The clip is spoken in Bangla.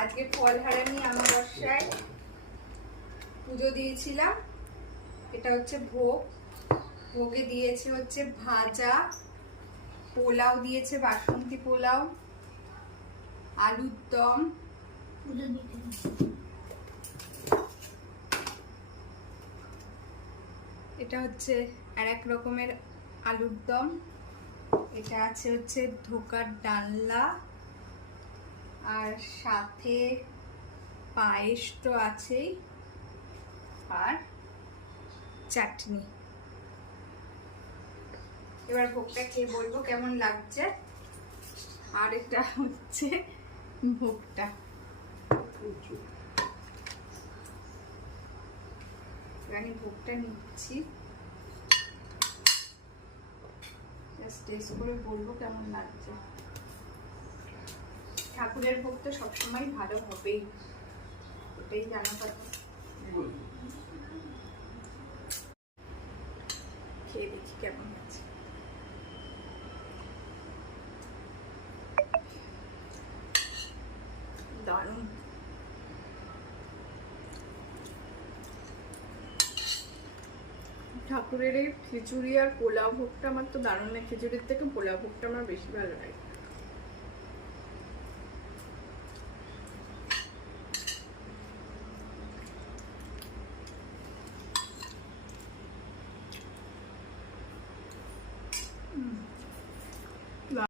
আজকে ফলহারানি অমাবস্যায় পুজো দিয়েছিলাম। এটা হচ্ছে ভোগ। ভোগে দিয়েছে হচ্ছে ভাজা, পোলাও দিয়েছে, বাসন্তী পোলাও, আলুর দম, এটা হচ্ছে আর এক রকমের আলুর দম, এটা আছে হচ্ছে ধোকার ডালনা, আর সাথে পায়েস তো আছেই, আর চাটনি। এবার ভোগটা খেয়ে বলবো কেমন লাগছে। আর এটা হচ্ছে ভোগটা। আমি ভোগটা নিচ্ছি, টেস্ট করে বলবো কেমন লাগছে। ঠাকুরের ভোগ তো সবসময় ভালো হবেই, ওটাই জানা কথা। খেয়ে দেখি কেমন আছে। দারুণ। ঠাকুরের এই খিচুড়ি আর পোলাও ভোগটা আমার তো দারুণ লাগে। খিচুড়ির থেকে পোলাও ভোগটা আমার বেশি ভালো লাগে।